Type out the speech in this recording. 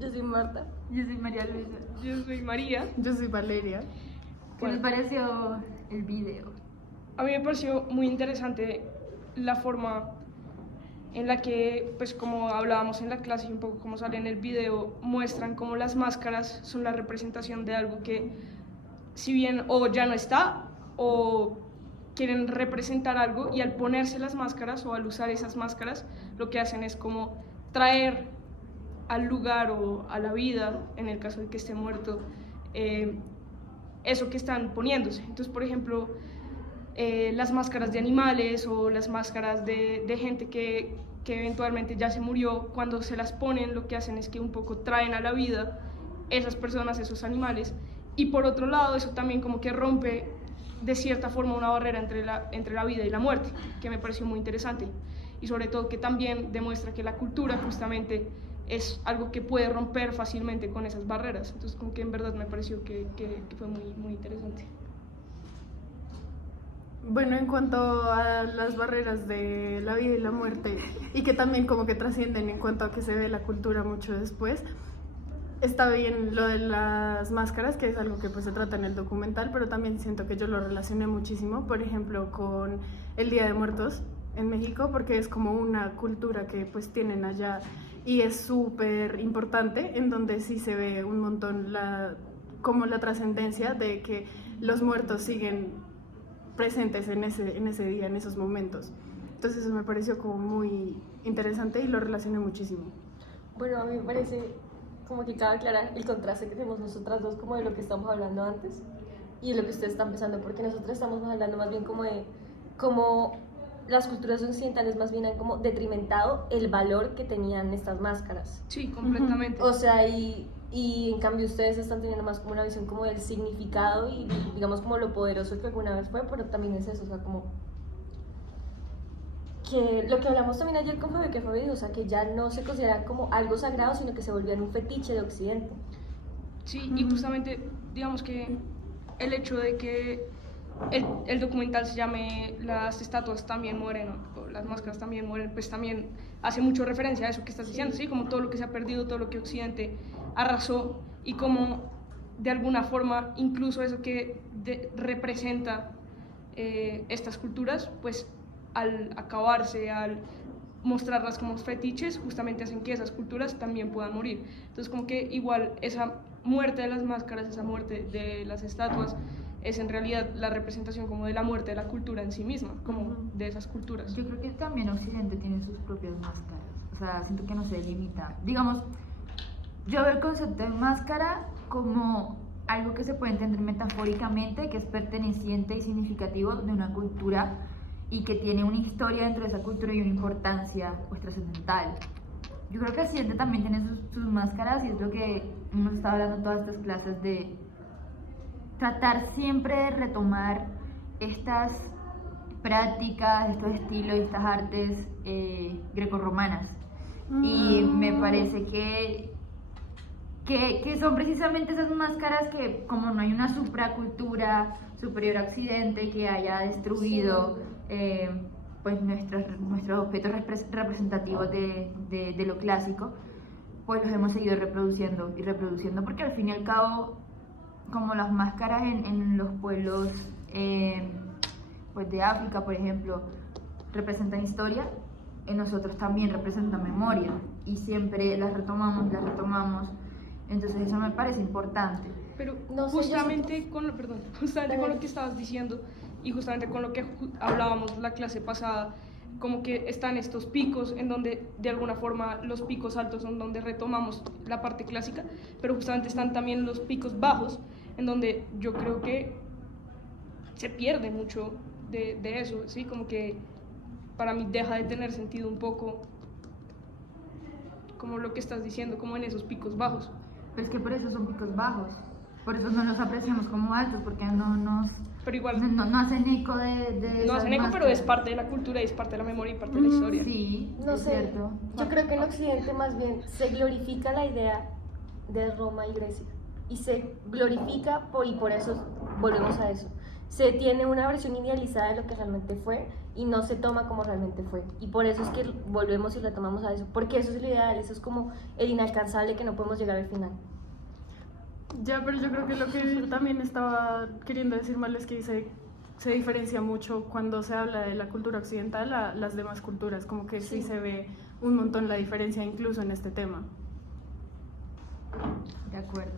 Yo soy Marta. Yo soy María Luisa. Yo soy María. Yo soy Valeria. ¿Qué les pareció el video? A mí me pareció muy interesante la forma en la que, pues como hablábamos en la clase y un poco como sale en el video, muestran cómo las máscaras son la representación de algo que, si bien o ya no está, o quieren representar algo, y al ponerse las máscaras o al usar esas máscaras, lo que hacen es como traer al lugar o a la vida, en el caso de que esté muerto, eso que están poniéndose. Entonces, por ejemplo, las máscaras de animales o las máscaras de gente que eventualmente ya se murió, cuando se las ponen, lo que hacen es que un poco traen a la vida esas personas, esos animales, y por otro lado eso también como que rompe de cierta forma una barrera entre la vida y la muerte, que me pareció muy interesante, y sobre todo que también demuestra que la cultura justamente es algo que puede romper fácilmente con esas barreras. Entonces como que en verdad me pareció que fue muy, muy interesante. Bueno, en cuanto a las barreras de la vida y la muerte, y que también como que trascienden en cuanto a que se ve la cultura mucho después, está bien lo de las máscaras, que es algo que pues se trata en el documental, pero también siento que yo lo relacioné muchísimo, por ejemplo, con el Día de Muertos en México, porque es como una cultura que pues tienen allá y es súper importante, en donde sí se ve un montón como la trascendencia de que los muertos siguen presentes en ese día, en esos momentos. Entonces eso me pareció como muy interesante y lo relacioné muchísimo. Bueno, a mí me parece como que cabe aclarar el contraste que tenemos nosotras dos como de lo que estamos hablando antes y de lo que ustedes están pensando, porque nosotros estamos hablando más bien como de cómo las culturas occidentales más bien han como detrimentado el valor que tenían estas máscaras. Sí, completamente. O sea, y en cambio ustedes están teniendo más como una visión como del significado y digamos como lo poderoso que alguna vez fue, pero también es eso, o sea, como que lo que hablamos también ayer con Fabio, que Fabio dijo, o sea, que ya no se consideran como algo sagrado, sino que se volvían un fetiche de Occidente. Sí, y justamente, digamos que el hecho de que el documental se llame Las estatuas también mueren, o las máscaras también mueren, pues también hace mucho referencia a eso que estás diciendo, ¿sí? Como todo lo que se ha perdido, todo lo que Occidente arrasó, y como de alguna forma incluso eso que representa estas culturas, pues al acabarse, al mostrarlas como fetiches, justamente hacen que esas culturas también puedan morir. Entonces como que igual esa muerte de las máscaras, esa muerte de las estatuas, es en realidad la representación como de la muerte de la cultura en sí misma, como de esas culturas. Yo creo que también Occidente tiene sus propias máscaras, o sea, siento que no se limita. Digamos, yo veo el concepto de máscara como algo que se puede entender metafóricamente, que es perteneciente y significativo de una cultura y que tiene una historia dentro de esa cultura y una importancia pues trascendental. Yo creo que Occidente también tiene sus máscaras, y es lo que hemos estado hablando en todas estas clases, de tratar siempre de retomar estas prácticas, estos estilos, estas artes grecorromanas. Y me parece que son precisamente esas máscaras que, como no hay una supracultura superior a Occidente que haya destruido pues nuestros objetos representativos de lo clásico, pues los hemos seguido reproduciendo y reproduciendo, porque al fin y al cabo, como las máscaras en los pueblos pues de África, por ejemplo, representan historia, en nosotros también representan memoria, y siempre las retomamos, entonces eso me parece importante. Pero No sé, justamente con lo que estabas diciendo, y justamente con lo que hablábamos la clase pasada, como que están estos picos en donde de alguna forma los picos altos son donde retomamos la parte clásica, pero justamente están también los picos bajos en donde yo creo que se pierde mucho de eso, ¿sí? Como que para mí deja de tener sentido un poco como lo que estás diciendo, como en esos picos bajos. Pero es que por eso son picos bajos, por eso no los apreciamos como altos, porque pero igual no hacen eco de no hacen eco, pero es parte de la cultura y es parte de la memoria y parte de la historia. Sí, No es sé, cierto. yo creo que en Occidente más bien se glorifica la idea de Roma y Grecia, y se glorifica y por eso volvemos a eso. Se tiene una versión idealizada de lo que realmente fue, y no se toma como realmente fue. Y por eso es que volvemos y retomamos a eso, porque eso es lo ideal, eso es como el inalcanzable que no podemos llegar al final. Ya, pero yo creo que lo que también estaba queriendo decir mal es que se diferencia mucho cuando se habla de la cultura occidental a las demás culturas, como que sí se ve un montón la diferencia incluso en este tema. De acuerdo.